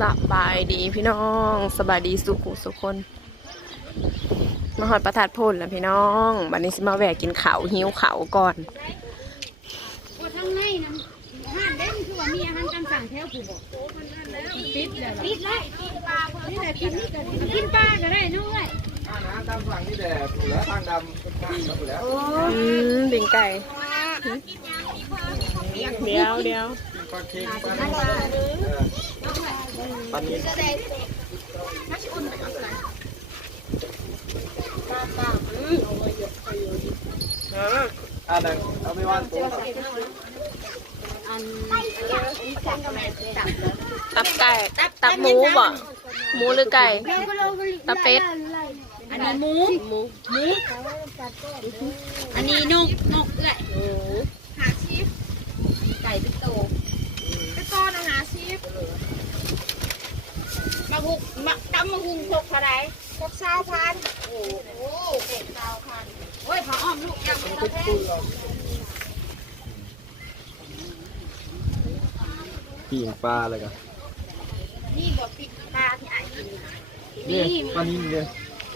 สบายดีพี่น้องสบายดีสุขุสุขคน มาหอดประทัดพ่นแล้วพี่น้องบัดนี้สิมาแวะกินข้าวหิวข้าวก่อนว่าทั้งในนั้นห้านเด้นคือว่ามีอาหารตามสั่งแถวผู้บอกปิดแล้วปิดแล้วปิดปลานี่แหละกินนี่ก็กินปลาก็ได้นู้ยอาหารตามสั่งนี่แหละถูกแล้วทางดำเป็นทางดำอยู่แล้วอืมบิงไก่เดี๋ยวเดี๋ยวปลาเค็มปลาเออปลานิลอันนั้นเอาไปวางตัวตับไก่ ตับหมูบ่หมูหรือไก่ ตับเป็ด อันนี้หมู หมู หมู อันนี้นก นกเลยหาชีพไก่เป็นโตเป็นโตนะหาชีพ มาหุกมาตำมาหุงหกเท่าไรหกเช้าพันโอ้โหเจ็ดเช้าพันโอ้ยพออ้อมลูกยังไม่ต้องแพ้ปีงปลาอะไรกันนี่บทปิดตาที่ไอ้กินนี่ปลานิลเลย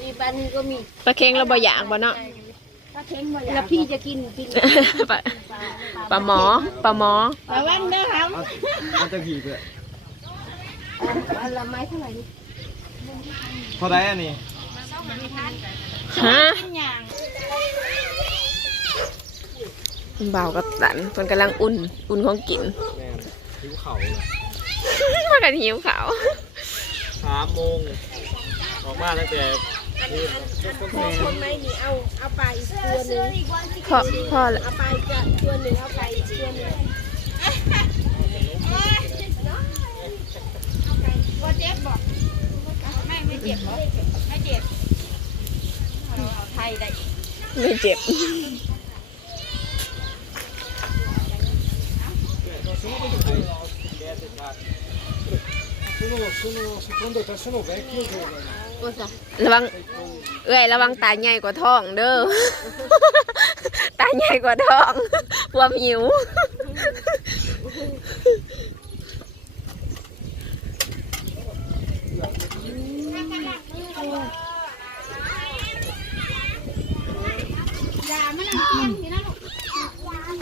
มีบันก็มีปลาเค็งเราบ่อยากบ่เนาะถ้าเทงมาแล้วพี่จะกินกินปลาปลาหมอปลาหมอระวังเด้อครับมันจะขี่เพื่อ อันละไม้เท่าไหร่นี่พอได้อันนี้ฮะกินอย่างเบาวกับสันเพิ่นกำลังอุ่น อุ่นของกินแม่ผิวเขาพากันหิวข้าวสามโมงออกมาตั้งแต่นี่ต้นแม่คนไม่มีเอาเอาไปอีกตัวหนึงพ่อพ่อละเอาไปจะตัวหนึ่งเอาไปอีกตัวหนึงว่าเจ็บบอก ไม่ไม่เจ็บหรอไม่เจ็บเอาไทยได้อีกไม่เจ็บระวังเอ้ยระวังตาใหญ่กว่าท้องเด้อ ตาใหญ่กว่าท้องความหิว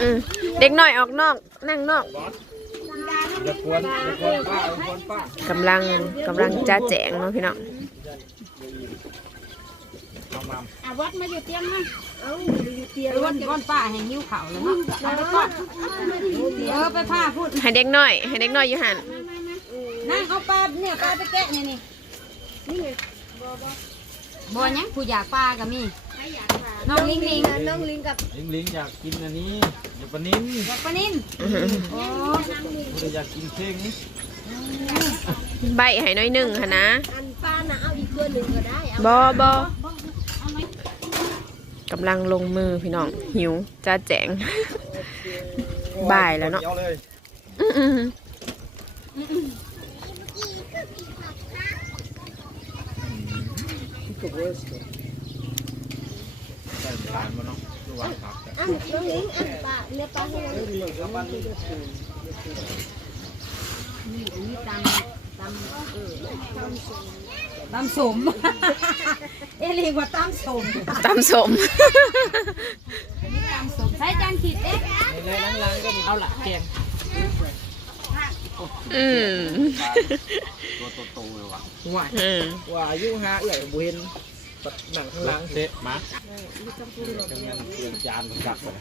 อืมเด็กน้อยออกนอก นั่งนอกกวนอย่ากวนป้าอย่ากวนป้ากำลังกำลังจ้าแจงเนาะพี่น้องอาวัดมาอยู่เตียงมาเอาอยู่เตียงก้อนก้อนป้าให้หิ้วเข่าเลยเนาะเอาไปก่อนเออไปผ้าพูดให้เด็กน้อย ให้เด็กน้อยอยู่หัน นั่งเอาปลาเนี่ยปลาไปแกะเนี่ยนี่บ่ยังผู้อยากปลาก็มีน้องลิงลิงน้องลิงกับลิงลิงอยากกินอันนี้อยากปลานิลอยากปลานิ่นอื้อหือโอ้ไม่ได้อยากกินเค้งนี่ใบให้น้อยหนึ่งค่ะนะอันป้าน่ะเอาอีกตัวหนึ่งก็ได้เอาบอบกำลังลงมือพี่น้องหิวจ้าแจงบ่ายแล้วเนาะ เดียวเลยอื้อหือใส่ทานมาเนาะระวังครับอันน้องลิงอันป้าเนื้อป้าให้เราแล้วมันตำสมเอเรียกว่าตำสมตำสมตำสมใช้จานขีดเอ๊ะในล้างๆก็มีเอาละแกง อืมตัวโตๆเลยว่ะว่าอืมว่าอายุห้าเอื่อยบุเห็นปัดหนังข้างหลังเตะมาจังงั้นเตรียมจานกับเลย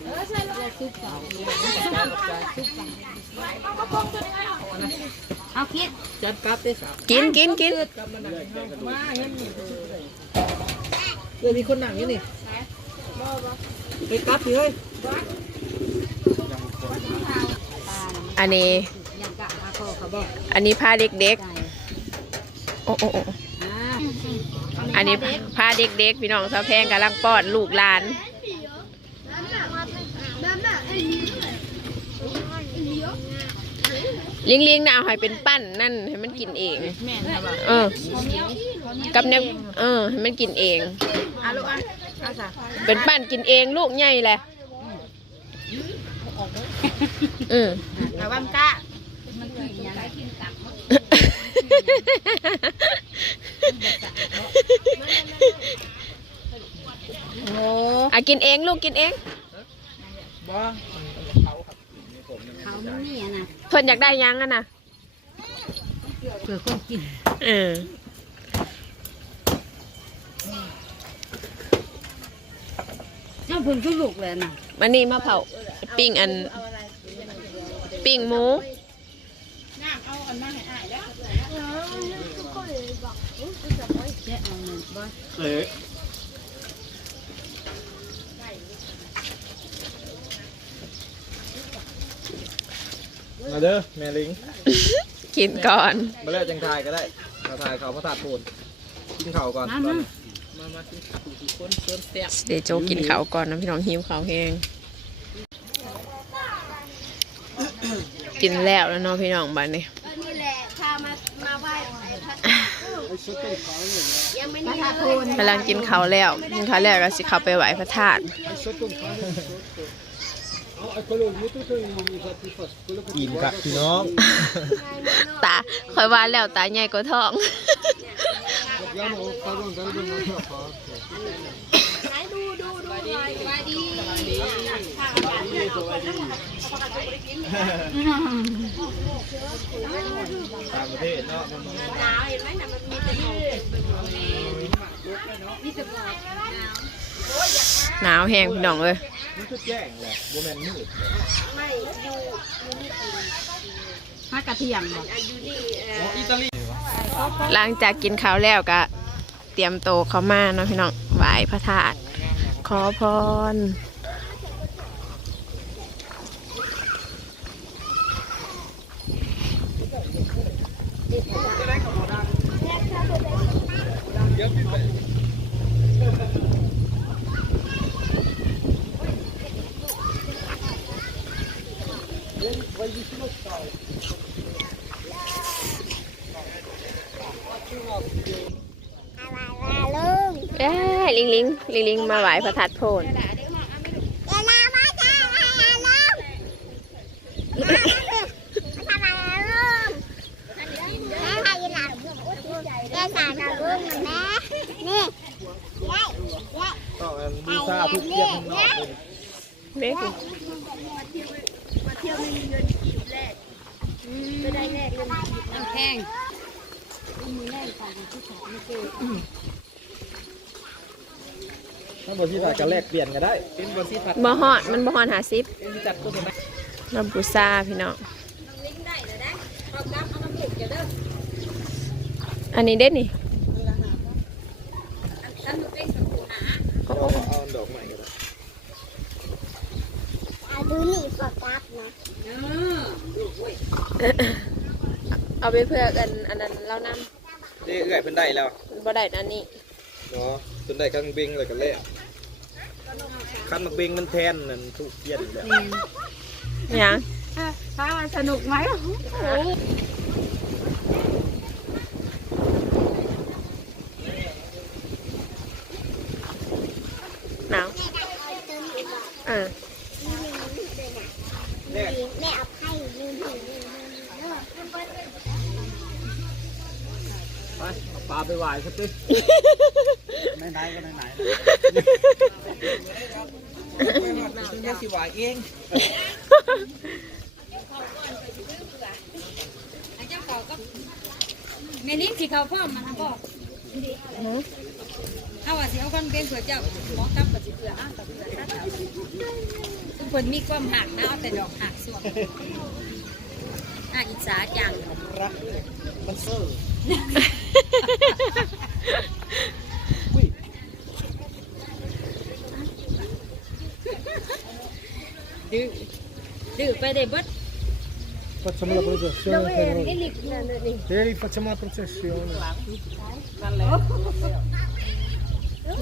เอาคิดจัดกลับได้สามกินกินกินกลับมาหนังมาเห็นเลยมีคนหนังอยู่นี่ไปกลับสิเฮ้ยอันนี้ อาโคเขาบอกอันนี้ผ้าเด็กใจๆโอ้โอ้โอ้อ่าอันนี้ผ้าเด็กๆ พี่น้องสาวแพงกำลังป้อนลูกหลานเลี้ยงเลี้ยงๆนะเอาให้เป็นปั้นนั่นให้มันกินเองแม่นนะบอกเออ กับเนี่ยเออ ให้มันกินเองอะลูกอะเอาซะเป็นปั้นกินเองลูกใหญ่แหละอืมระวังกะ โอ้อะกินเองลูกกินเองบ่เขานี่อะนะเพิ่นอยากได้ยังอะนะเผื่อคนกินเออถ้าเพิ่นชุลูกเลยนะมันนี่มาเผาปิ้งอันปิ้งหมู บ่เอ๊ะมาเด้อแม่ลิงกินก่อนมาเลิกจังทายก็ได้มาทายเขาพระธาตุโพนกินข้าวก่อนน้ำตอนนะนี้มามากินข้าวทุกคนเติมเสียเดยวโจกินข้าวก่อนนะพี่น้องหิวข้าวแห้งกินแล้วแล้วเนาะพี่น้องบัดนี้นี่ กำลังกินข้าวแล้วกินข้าวแล้วก็สิเข้าไปไหว้พระธาตุอิ่มครับพี่น้องตาคอยว่าแล้วตาใหญ่กว่าท้อง ต่างประเทศเนาะมันหนาวเห็นไหมมันมีแต่ยืดหนาวแห้งพี่น้องเอ้ยมันคือแจ้งแหละโบแมนมืดไม่อยู่อยู่นี่อีกมากระเทียมบ่อะอยู่นี่เอ่ออิตาลีหลังจากกินข้าวแล้วก็เตรียมโตวเข้ามาเนาะพี่น้องไหว้พระธาตุ อพรเอ้ย ลิงลิงลิงลิงมาไหวพระธาตุโพนก็อันบูชาทุกเยี่ยมนอกเลยเบ๊กน้ำแข็ง ถ้าบทที่ผัดก็แลกเปลี่ยนก็ได้เป็นบทที่ผัดบ่ฮอดมันบ่ฮอดหาซิบเป็นจัดก็ได้เราบูซาพี่น้องอันนี้เด็ดนี่เอาเอาดอกใหม่ก็ได้เอาไปเพื่อกันอันนั้นเรานเอ้ยเอื้อยเพิ่นได้แล้วำบ่ได้อันนี้เนาะเพิ่นได้ข้างเบงเลยก็แล้ว คันมักเบงมันแทนนั่นทุกเย็นแหละหยังถ้ามันสนุกไหมหนาวเออแลกแม่เอาไพ่ยืนถือไปเอาปลาไปไหว้ครับติไม่ไหนก็ไหนไหน ยังสิหว้เองแม่ลิ้นสิเขาพ่อมันนะบอกเอาว่าสิเอาคนเป็นเผื่อเจ้าหมอตับกับสิเผื่ออ้าวกับเผื่อตัดเอาทุกคนมีความหักนะเอาแต่ดอกหักส่วนอะอิจฉาจังรักมันเซอร์ดื้อ ไปได้เบิด Facciamo la processione. Ieri facciamo la processione.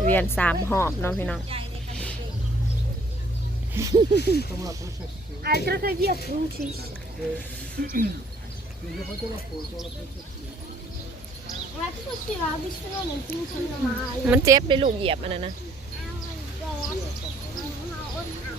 เวียนสามหอบเนาะพี่น้อง Altro che via Crucis. Ma tu questi rabbit però non funzionano mai. มันเจ็บไปลูกเหยียบมันนะนะ Come quello che via con quei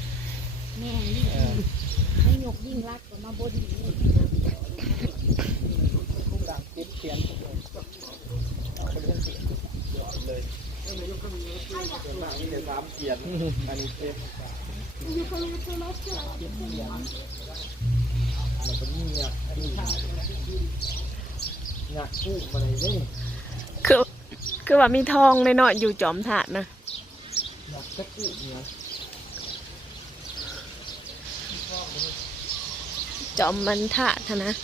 แม่ยิ่งให้ยกยิ่งรักก็มาบนอีกดังติดเขียนนี่เดี๋ยวสามเขียนอันนี้เต็มมันเป็นนี่ยนี่หนักกู้มาเลยนี่คือคือว่ามีทองในเนาะอยู่จอมถาดนะหนักสักกู้เนี่ย จอมมันถาดหั้นนะ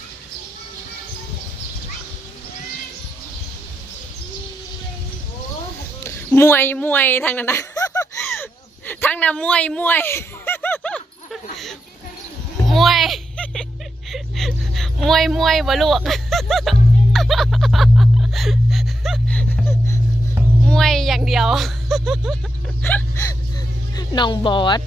มวยมวยทางนั้นนะทางนั้นมวยมวยมวยมวยมวยบ่ลูกมวยอย่างเดียวน้องบอส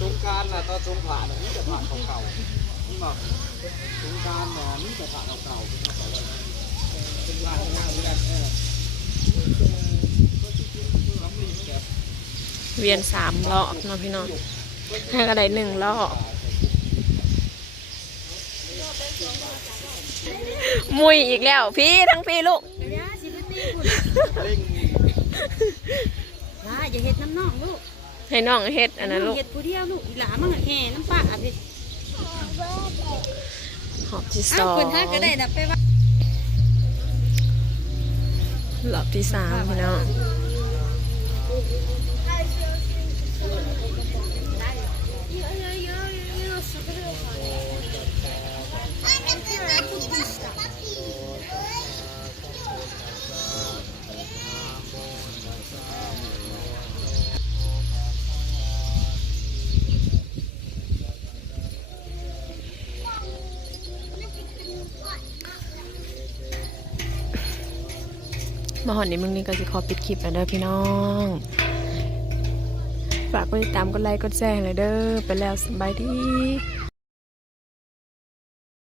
สงการน่ะตอนสงผ่านนี่จะผ่านเก่าๆนี่บอกสงการน่ะนี่จะผ่านเก่าๆเป็นเก่าเลยเป็นผ่านงาเหมือนกันเวียนสามรอบเนาะพี่น้องให้กระไดหนึ่งรอบ มุยอีกแล้ว พี่ทั้งพี่ลูกยาสิบตีคุณเร่งลาอย่าเห็ดน้ำน่องลูกให้น้องเฮ็ดอันนั้นลูกเห็ดผู้เดียวลูกอีหลามันก็แห่น้ำปลาอะพี่หอบที่สอ้าอวงคนท่าก็ได้นะไปว่ารอบที่สามพี่น้อง มาหอนนี้มึงนี่ก็จะขอปิดคลิปแล้วเด้อพี่น้อง ฝากกดติดตามกดไลค์กดแชร์เลยเด้อไปแล้วสบายดี